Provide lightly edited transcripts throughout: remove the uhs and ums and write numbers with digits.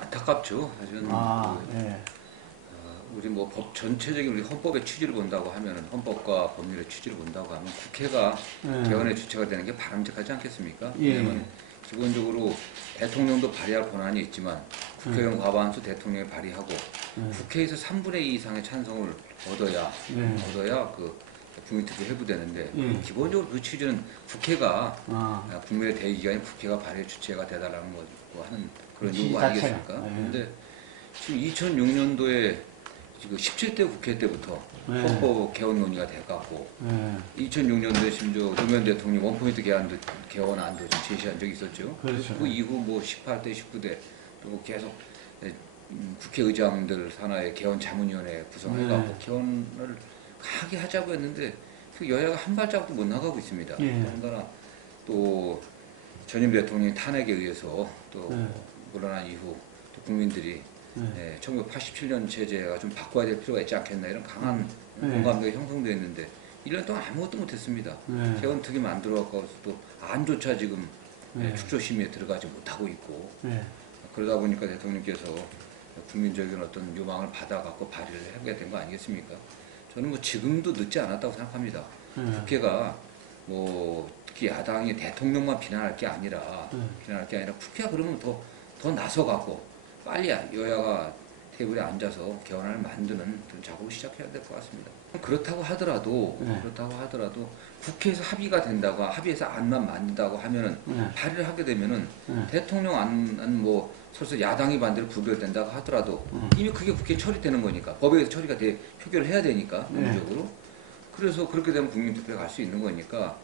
안타깝죠. 사실은 예. 우리 뭐 법 전체적인 우리 헌법의 취지를 본다고 하면은 헌법과 법률의 취지를 본다고 하면 국회가 예. 개헌의 주체가 되는 게 바람직하지 않겠습니까? 예. 왜냐하면 기본적으로 대통령도 발의할 권한이 있지만 국회의원 과반수 대통령이 발의하고 국회에서 3분의 2 이상의 찬성을 얻어야 그 국민투표 회부되는데 기본적으로 그 취지는 국회가 국민의 대의기관인 국회가 발의 주체가 되달라는 거고 하는 그런 요구 아니겠습니까? 그런데 지금 2006년도에 지금 17대 국회 때부터 헌법 개헌 논의가 돼갖고 2006년도에 심지어 노무현 대통령이 원포인트 개헌안도 좀 제시한 적이 있었죠. 그렇죠. 그 이후 뭐 18대, 19대 또 계속 국회의장들 산하의 개헌 자문위원회 구성해갖고 개헌을 하게 하자고 했는데 그 여야가 한 발자국도 못 나가고 있습니다. 더군다나 또 전임 대통령의 탄핵에 의해서 또 물러난 이후 또 국민들이 1987년 체제가 좀 바꿔야 될 필요가 있지 않겠나 이런 강한 공감대가 형성되어 있는데 1년 동안 아무것도 못했습니다. 개헌특위 만들어갖고 또 안조차 지금 축조심의에 들어가지 못하고 있고 그러다 보니까 대통령께서 국민적인 어떤 요망을 받아갖고 발의를 하게 된 거 아니겠습니까? 저는 뭐 지금도 늦지 않았다고 생각합니다. 국회가 뭐 특히 야당이 대통령만 비난할 게 아니라 국회가 그러면 더 나서갖고 빨리 여야가 테이블에 앉아서 개헌안을 만드는 그런 작업을 시작해야 될 것 같습니다. 그렇다고 하더라도 국회에서 합의가 된다고 합의해서 안만 만든다고 하면은 발의를 하게 되면은 대통령 안은 뭐 설사 야당이 반대로 부결된다고 하더라도 이미 그게 국회에 처리되는 거니까 법에서 처리가 표결을 해야 되니까 법적으로 그래서 그렇게 되면 국민투표에 갈 수 있는 거니까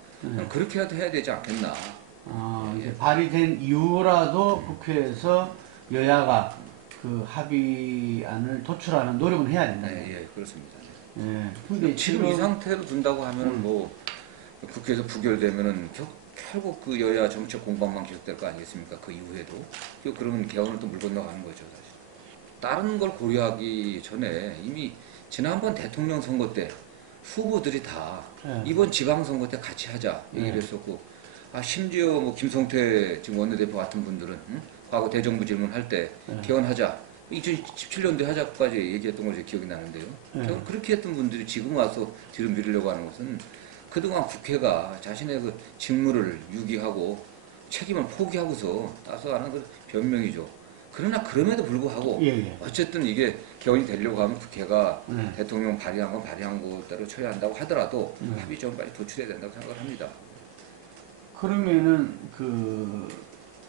그렇게라도 해야 되지 않겠나. 이제 발의된 이후라도 국회에서 여야가 그 합의안을 도출하는 노력은 해야 된다. 예, 그렇습니다. 근데 지금 이 상태로 둔다고 하면은 뭐 국회에서 부결되면은 결국 그 여야 정책 공방만 계속될 거 아니겠습니까? 그 이후에도 그러면 개헌을 또 물 건너가는 거죠, 사실. 다른 걸 고려하기 전에 이미 지난번 대통령 선거 때 후보들이 다 이번 지방선거 때 같이 하자 얘기를 했었고, 심지어 뭐 김성태 지금 원내대표 같은 분들은 과거 대정부 질문할 때 개헌하자 2017년도에 하자까지 얘기했던 걸로 제 기억이 나는데요. 그렇게 했던 분들이 지금 와서 뒤로 미루려고 하는 것은 그동안 국회가 자신의 그 직무를 유기하고 책임을 포기하고서 따서 하는 그 변명이죠. 그러나 그럼에도 불구하고 어쨌든 이게 개헌이 되려고 하면 국회가 대통령 발의한 건 발의한 것대로 처리한다고 하더라도 합의 좀 빨리 도출해야 된다고 생각을 합니다. 그러면은 그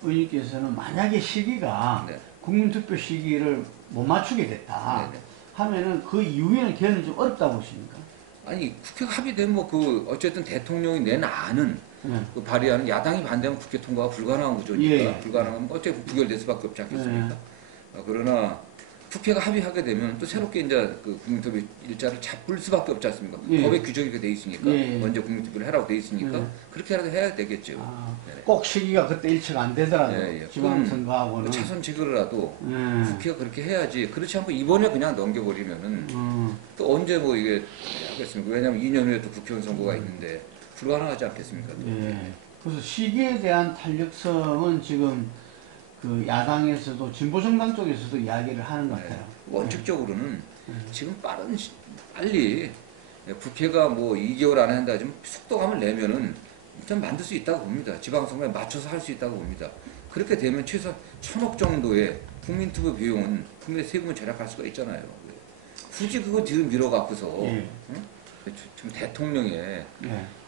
의원님께서는 만약에 시기가 국민투표 시기를 못 맞추게 됐다 하면은 그 이후에는 개헌이 좀 어렵다고 보십니까? 아니 국회가 합의되면 뭐 그 어쨌든 대통령이 낸 안은 그 발의하는 야당이 반대하면 국회 통과가 불가능한 구조니까 불가능하면 어차피 부결될 수밖에 없지 않겠습니까? 그러나 국회가 합의하게 되면 또 새롭게 이제 그 국민투표 일자를 잡을 수밖에 없지 않습니까? 법의 규정이 돼 있으니까 먼저 국민투표를 해라고 돼 있으니까 그렇게라도 해야 되겠죠. 꼭 시기가 그때 일치가 안 되더라도 지방선거하고는 차선 지급이라도 국회가 그렇게 해야지. 그렇지 않고 이번에 그냥 넘겨버리면은 또 언제 뭐 이게 하겠습니까? 왜냐하면 2년 후에 또 국회의원 선거가 있는데 불가능하지 않겠습니까? 그래서 시기에 대한 탄력성은 지금 그 야당에서도 진보정당 쪽에서도 이야기를 하는 것 같아요. 원칙적으로는 지금 빨리 국회가 뭐 2개월 안에 한다 하지만 속도감을 내면은 일단 만들 수 있다고 봅니다. 지방선거에 맞춰서 할 수 있다고 봅니다. 그렇게 되면 최소 1,000억 정도의 국민투표 비용은 국민의 세금을 절약할 수가 있잖아요. 굳이 그거 뒤로 밀어갖고서 지금 대통령의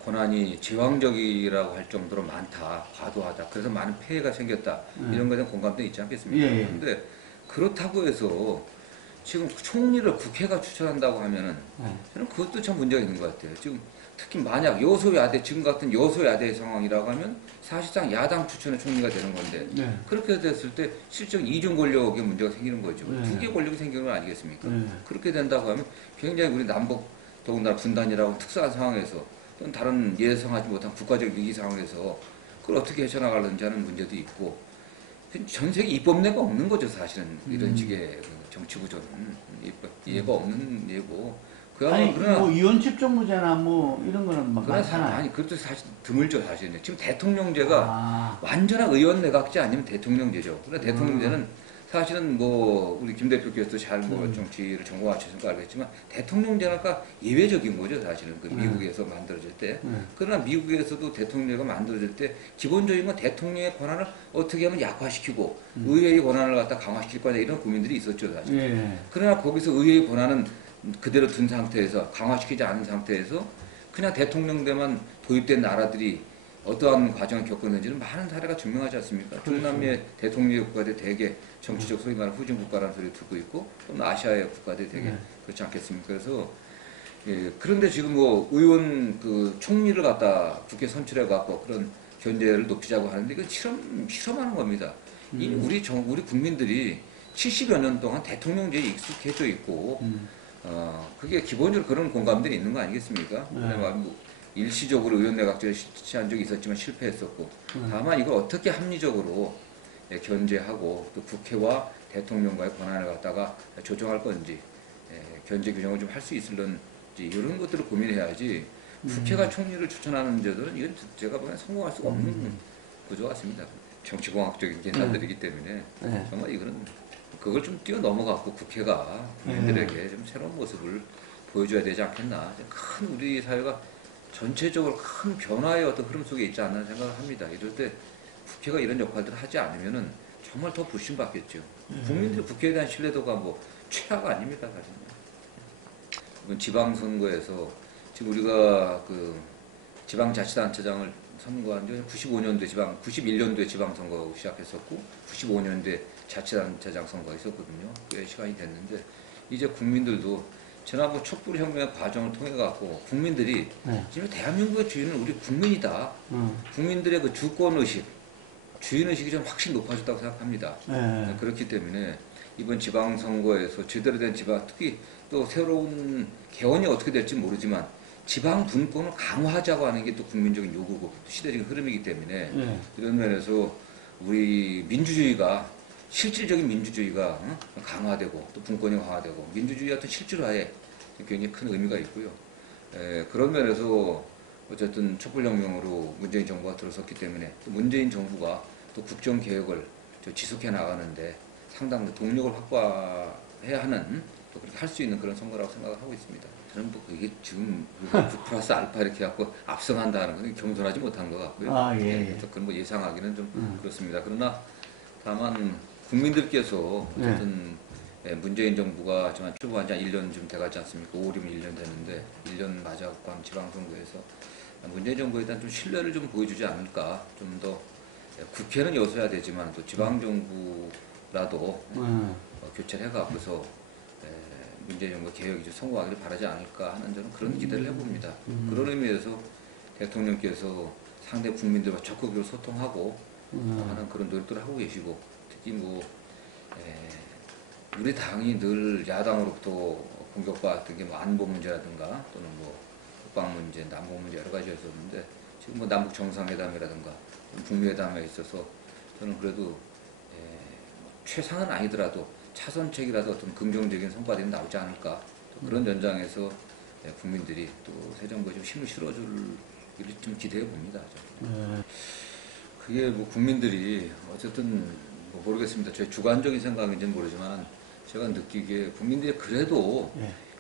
권한이 제왕적이라고 할 정도로 많다, 과도하다, 그래서 많은 폐해가 생겼다 이런 것에 대한 공감대 있지 않겠습니까? 그런데 그렇다고 해서 지금 총리를 국회가 추천한다고 하면은 저는 그것도 참 문제가 있는 것 같아요. 지금 특히 만약 여소야대, 지금 같은 여소야대 상황이라고 하면 사실상 야당 추천의 총리가 되는 건데 그렇게 됐을 때 실적 이중 권력의 문제가 생기는 거죠. 두 개 권력이 생기는 건 아니겠습니까? 그렇게 된다고 하면 굉장히 우리 남북 더군다나 분단이라고 특수한 상황에서 또는 다른 예상하지 못한 국가적 위기 상황에서 그걸 어떻게 헤쳐나가는지 하는 문제도 있고 전 세계 입법례가 없는 거죠, 사실은. 이런 식의 정치 구조는 예가 없는 예고. 아니 뭐 이원집 정부제나 뭐 이런 거는 막 많잖아요. 아니 그것도 사실 드물죠, 사실은. 지금 대통령제가 완전한 의원 내각제 아니면 대통령제죠. 그러나 대통령제는 사실은 뭐 우리 김 대표께서도 잘 뭐 정치를 전공하셨으니까 알겠지만 대통령제가 예외적인 거죠. 사실은 그 미국에서 만들어질 때. 그러나 미국에서도 대통령제가 만들어질 때 기본적인 건 대통령의 권한을 어떻게 하면 약화시키고 의회의 권한을 갖다 강화시킬 거냐 이런 고민들이 있었죠. 사실. 그러나 거기서 의회의 권한은 그대로 둔 상태에서 강화시키지 않은 상태에서 그냥 대통령제만 도입된 나라들이 어떠한 과정을 겪었는지는 많은 사례가 증명하지 않습니까? 중남미의 대통령 국가들 대개 정치적 소위 말하는 후진 국가라는 소리 듣고 있고 또는 아시아의 국가들 대개 그렇지 않겠습니까? 그래서 예, 그런데 지금 뭐 의원 그 총리를 갖다 국회 선출해 갖고 그런 견제를 높이자고 하는데 이건 실험하는 겁니다. 이미 우리 국민들이 70여 년 동안 대통령제에 익숙해져 있고 그게 기본적으로 그런 공감들이 있는 거 아니겠습니까? 뭐 일시적으로 의원내각제를 실시한 적이 있었지만 실패했었고 다만 이걸 어떻게 합리적으로 견제하고 또 국회와 대통령과의 권한을 갖다가 조정할 건지 견제 규정을 좀 할 수 있을런지 이런 것들을 고민해야지 국회가 총리를 추천하는 제도는 이건 제가 보기엔 성공할 수가 없는 구조 같습니다. 정치공학적인 계산들이기 때문에 정말 이거는 그걸 좀 뛰어넘어갖고 국회가 국민들에게 좀 새로운 모습을 보여줘야 되지 않겠나. 큰 우리 사회가 전체적으로 큰 변화의 어떤 흐름 속에 있지 않나 생각을 합니다. 이럴 때 국회가 이런 역할들을 하지 않으면은 정말 더 불신받겠죠. 국민들의 국회에 대한 신뢰도가 뭐 최하가 아닙니다, 사실. 이번 지방선거에서 지금 우리가 그 지방자치단체장을 선거한 지 91년도에 지방선거 시작했었고 95년도에 자치단체장 선거가 있었거든요. 꽤 시간이 됐는데 이제 국민들도 지난번 촛불혁명의 과정을 통해 갖고 국민들이 지금 대한민국의 주인은 우리 국민이다. 국민들의 그 주권의식, 주인의식이 좀 확실히 높아졌다고 생각합니다. 그렇기 때문에 이번 지방선거에서 제대로 된 특히 또 새로운 개헌이 어떻게 될지 모르지만 지방 분권을 강화하자고 하는 게 또 국민적인 요구고 시대적인 흐름이기 때문에 이런 면에서 우리 민주주의가 실질적인 민주주의가 강화되고 또 분권이 강화되고 민주주의 어떤 실질화에 굉장히 큰 의미가 있고요. 그런 면에서 어쨌든 촛불혁명으로 문재인 정부가 들어섰기 때문에 또 문재인 정부가 또 국정개혁을 지속해 나가는데 상당히 동력을 확보해야 하는 또 그렇게 할 수 있는 그런 선거라고 생각을 하고 있습니다. 저는 뭐 이게 지금 9 플러스 알파 이렇게 갖고 압승한다는 건 겸손하지 못한 것 같고요. 그래서 그런 거 예상하기는 좀 그렇습니다. 그러나 다만 국민들께서 어쨌든 문재인 정부가 지금 출범한 지 1년 좀 돼가지 않습니까? 5, 6년 1년 됐는데 1년 맞아갖고 한 지방선거에서 문재인 정부에 대한 좀 신뢰를 좀 보여주지 않을까. 좀 더 국회는 여서야 되지만 또 지방정부라도 교체를 해갖고서 문재인 정부 개혁이 좀 성공하기를 바라지 않을까 하는 저는 그런 기대를 해봅니다. 그런 의미에서 대통령께서 상대 국민들과 적극적으로 소통하고 하는 그런 노력들을 하고 계시고 특히 뭐 우리 당이 늘 야당으로부터 공격받았던 게 뭐 안보 문제라든가 또는 뭐 국방 문제, 남북 문제 여러 가지였었는데 지금 뭐 남북 정상회담이라든가 북미회담에 있어서 저는 그래도 최상은 아니더라도 차선책이라도 어떤 긍정적인 성과들이 나오지 않을까 또 그런 연장에서 국민들이 또 새 정부에 좀 힘을 실어줄 일을 좀 기대해 봅니다. 그게 뭐 국민들이 어쨌든 뭐 모르겠습니다. 제 주관적인 생각인지는 모르지만 제가 느끼기에 국민들이 그래도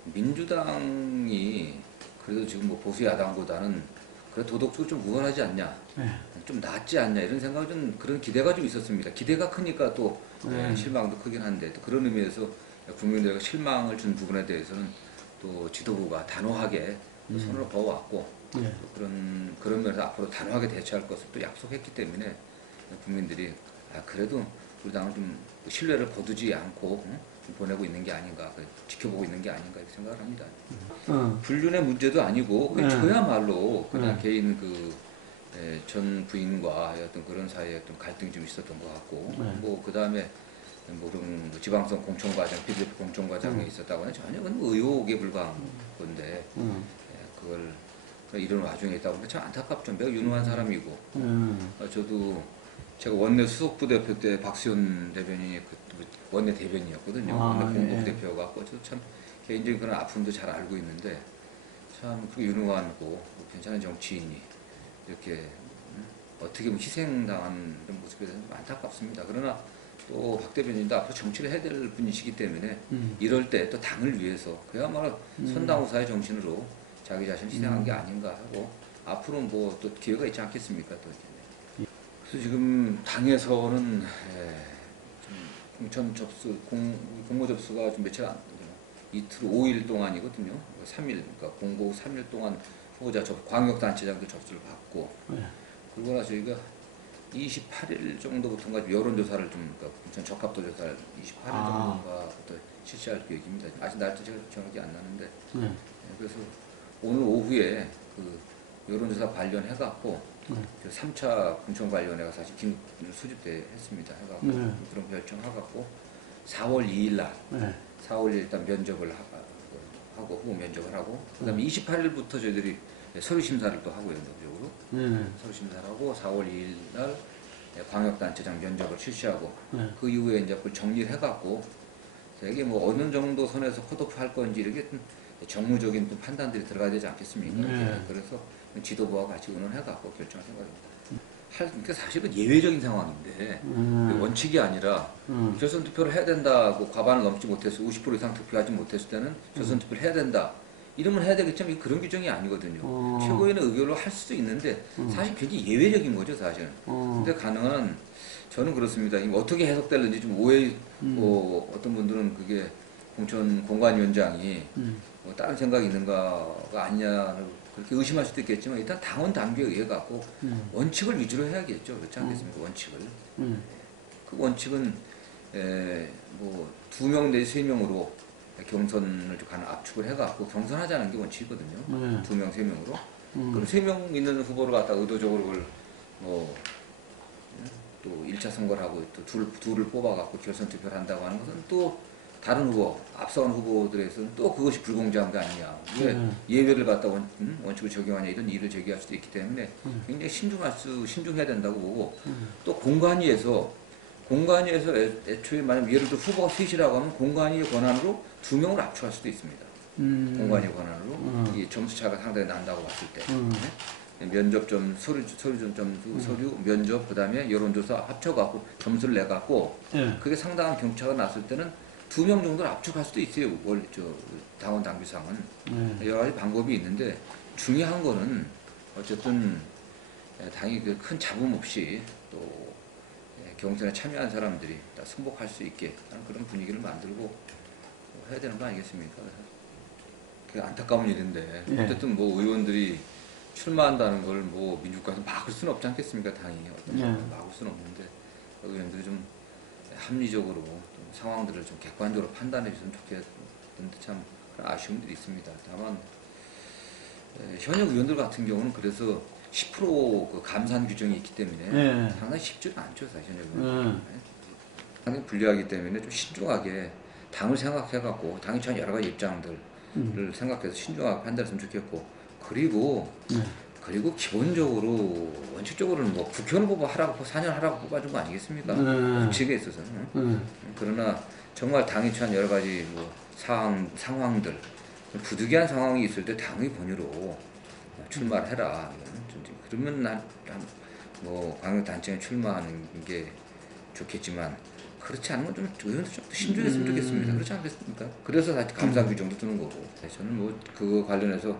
민주당이 그래도 지금 뭐 보수 야당보다는 그래 도덕적으로 좀 우월하지 않냐, 좀 낫지 않냐 이런 생각 좀 그런 기대가 좀 있었습니다. 기대가 크니까 또 실망도 크긴 한데 또 그런 의미에서 국민들에게 실망을 준 부분에 대해서는 또 지도부가 단호하게 손을 그어왔고 또 그런 면에서 앞으로 단호하게 대처할 것을 또 약속했기 때문에 국민들이 그래도 우리 당은 좀 신뢰를 거두지 않고 보내고 있는 게 아닌가, 지켜보고 있는 게 아닌가 이렇게 생각을 합니다. 불륜의 문제도 아니고 저야말로 그냥 개인 전 부인과의 어떤 그런 사이에 어떤 갈등이 좀 있었던 것 같고 뭐 그 다음에 모든 지방선 공천과정, 비례대표 공천과정에 있었다고 하는 전혀 그건 의혹에 불과한 건데 그걸 이런 와중에 있다고 하면 참 안타깝죠. 매우 유능한 사람이고 저도 제가 원내 수석부 대표 때 박수현 대변인이 원내 대변인이었거든요. 원내 공복 대표가 저도 참 개인적인 그런 아픔도 잘 알고 있는데 참 그 유능하고 괜찮은 정치인이 이렇게 어떻게 보면 희생당한 그런 모습에 대해서 좀 안타깝습니다. 그러나 또 박 대변인도 앞으로 정치를 해야 될 분이시기 때문에 이럴 때 또 당을 위해서 그야말로 선당우사의 정신으로 자기 자신을 희생한 게 아닌가 하고 앞으로 뭐 또 기회가 있지 않겠습니까? 또 그래서 지금 당에서는 좀 공천 접수, 공모 접수가 좀 며칠 안 이틀 5일 동안이거든요. 3일 그러니까 공고 3일 동안 후보자 광역단체장들 접수를 받고 그러고 나서 저희가 28일 정도부터인가 여론조사를 좀, 그러니까 공천 적합도 조사를 28일 정도인가부터 실시할 계획입니다. 아직 날짜 제가 정확히 안 나는데 그래서 오늘 오후에 그 여론조사 관련해갖고 그 3차 공천 관련해가 사실 긴급 수집대 했습니다. 해갖고 그런 결정해갖고 4월 2일 날 4월 2일 일단 면접을 하고 후보 면접을 하고 그다음에 28일부터 저희들이 서류 심사를 또 하고요. 연속적으로 서류 심사를 하고 4월 2일 날 광역단체장 면접을 실시하고 그 이후에 이제 그걸 정리를 해갖고 이게 뭐 어느 정도 선에서 컷오프 할 건지 이렇게 정무적인 또 판단들이 들어가야 되지 않겠습니까? 그래서 지도부와 같이 의논해갖고 결정할 생각입니다. 그러니까 사실은 예외적인 상황인데 원칙이 아니라 결선 투표를 해야 된다고 과반을 넘지 못해서 50% 이상 투표하지 못했을 때는 결선 투표를 해야 된다. 이러면 해야 되겠지만 그런 규정이 아니거든요. 최고위원회 의결로 할 수도 있는데 사실 굉장히 예외적인 거죠, 사실은. 근데 가능한 저는 그렇습니다. 어떻게 해석될는지 좀 오해, 어떤 분들은 그게 공천 공관위원장이 뭐 다른 생각이 있는가가 아니냐 그렇게 의심할 수도 있겠지만 일단 당원 당규에 의해 갖고 원칙을 위주로 해야겠죠. 그렇지 않겠습니까? 원칙을. 그 원칙은 뭐 2명 내지 3명으로 경선을 가는 압축을 해갖고 경선하자는 게 원칙이거든요. 2명, 3명으로. 그럼 3명 있는 후보를 갖다 의도적으로 그걸 뭐 또 1차 선거를 하고 또 둘을 뽑아갖고 결선 투표를 한다고 하는 것은 또 다른 후보, 앞서간 후보들에서는 또 그것이 불공정한 게 아니냐. 왜 예외를 갖다 원칙을 적용하냐 이런 일을 제기할 수도 있기 때문에 굉장히 신중해야 된다고 보고 또 공관위에서 애초에 만약 예를 들어 후보가 셋이라고 하면 공관위의 권한으로 2명을 압축할 수도 있습니다. 공관위 권한으로 이 점수 차가 상당히 난다고 봤을 때 면접 점 서류 면접 그다음에 여론조사 합쳐갖고 점수를 내갖고 그게 상당한 경차가 났을 때는 2명 정도를 압축할 수도 있어요. 당원 당규상은 여러 가지 방법이 있는데 중요한 거는 어쨌든 당이 그 큰 잡음 없이 또 경선에 참여한 사람들이 다 승복할 수 있게 하는 그런 분위기를 만들고 해야 되는 거 아니겠습니까? 그게 안타까운 일인데 어쨌든 뭐 의원들이 출마한다는 걸 뭐 민주국가에서 막을 수는 없지 않겠습니까? 당이 막을 수는 없는데 의원들이 좀 합리적으로 좀 상황들을 좀 객관적으로 판단해 줬으면 좋겠는데 참 아쉬움들이 있습니다. 다만 현역 의원들 같은 경우는 그래서 10%그 감산 규정이 있기 때문에 상당히 쉽지가 않죠, 사실 현역 의원들. 상당히 불리하기 때문에 좀 신중하게 당을 생각해갖고 당이 처한 여러 가지 입장들을 생각해서 신중하게 판단했으면 좋겠고 그리고 기본적으로 원칙적으로는 뭐 국회의원 뽑아 하라고 4년 하라고 뽑아준 거 아니겠습니까? 원칙에 있어서는. 그러나 정말 당이 처한 여러 가지 뭐 상황들 부득이한 상황이 있을 때 당의 권유로 출마를 해라. 그러면 뭐 광역단체에 출마하는 게 좋겠지만 그렇지 않으면 좀 의원들 좀 신중했으면 좋겠습니다. 그렇지 않겠습니까? 그래서 사실 감사 규정도 두는 거고. 저는 뭐 그거 관련해서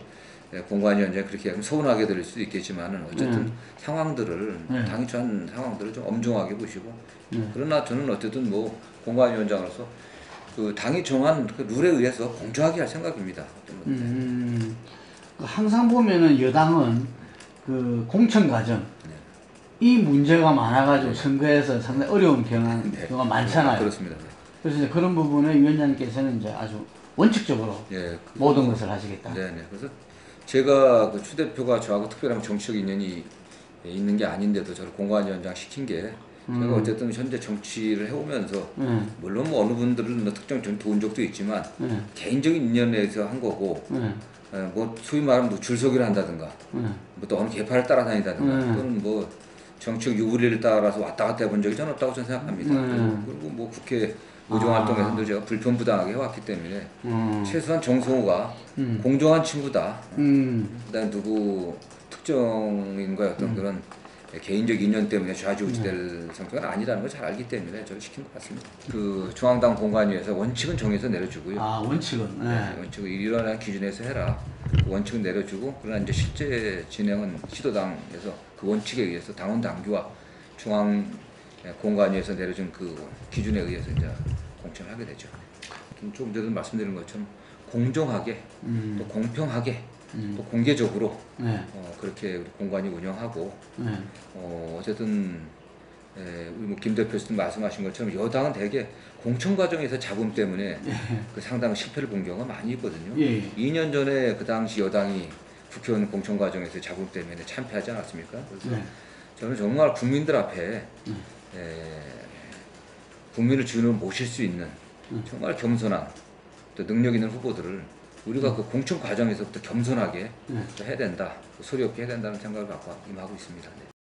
공관위원장이 그렇게 하면 서운하게 들릴 수도 있겠지만은 어쨌든 상황들을 당이 처한 상황들을 좀 엄중하게 보시고 그러나 저는 어쨌든 뭐 공관위원장으로서 그 당이 정한 그 룰에 의해서 공정하게 할 생각입니다. 항상 보면은 여당은 그 공천 과정 이 문제가 많아가지고 선거에서 상당히 어려운 경우가 많잖아요. 그렇습니다. 그래서 이제 그런 부분에 위원장님께서는 이제 아주 원칙적으로 모든 것을 하시겠다. 네네. 그래서 제가 그 추 대표가 저하고 특별한 정치적 인연이 있는 게 아닌데도 저를 공관위원장 시킨 게 제가 어쨌든 현재 정치를 해오면서 물론 뭐 어느 분들은 뭐 특정 좀 도운 적도 있지만 개인적인 인연에서 한 거고 뭐 소위 말하면 뭐 줄서기를 한다든가 뭐 또 어느 계파를 따라다니다든가 또는 뭐 정치적 유불리를 따라서 왔다 갔다 해본 적이 저는 없다고 저는 생각합니다. 그리고 뭐 국회 의정활동에서도 제가 불편부당하게 해왔기 때문에 최소한 정성호가 공정한 친구다. 그다음에 누구 특정인과의 어떤 그런 개인적 인연 때문에 좌지우지될 성격은 아니라는 걸 잘 알기 때문에 저를 시킨 것 같습니다. 그 중앙당 공관위에서 원칙은 정해서 내려주고요. 아, 원칙은. 네. 원칙은 일어나는 기준에서 해라. 그 원칙은 내려주고, 그러나 이제 실제 진행은 시도당에서 그 원칙에 의해서 당원 당규와 중앙 공관위에서 내려준 그 기준에 의해서 이제 공천하게 되죠. 조금 전에 말씀드린 것처럼 공정하게, 또 공평하게, 또 공개적으로 그렇게 우리 공관이 운영하고 어쨌든 우리 뭐 김 대표님 말씀하신 것처럼 여당은 대개 공천 과정에서 잡음 때문에 그 상당히 실패를 본 경우가 많이 있거든요. 2년 전에 그 당시 여당이 국회의원 공천 과정에서 잡음 때문에 참패하지 않았습니까? 그래서 저는 정말 국민들 앞에 국민을 주인으로 모실 수 있는 정말 겸손한 또 능력 있는 후보들을 우리가 그 공천 과정에서부터 겸손하게 해야 된다, 소리 없게 해야 된다는 생각을 갖고 임하고 있습니다. 네.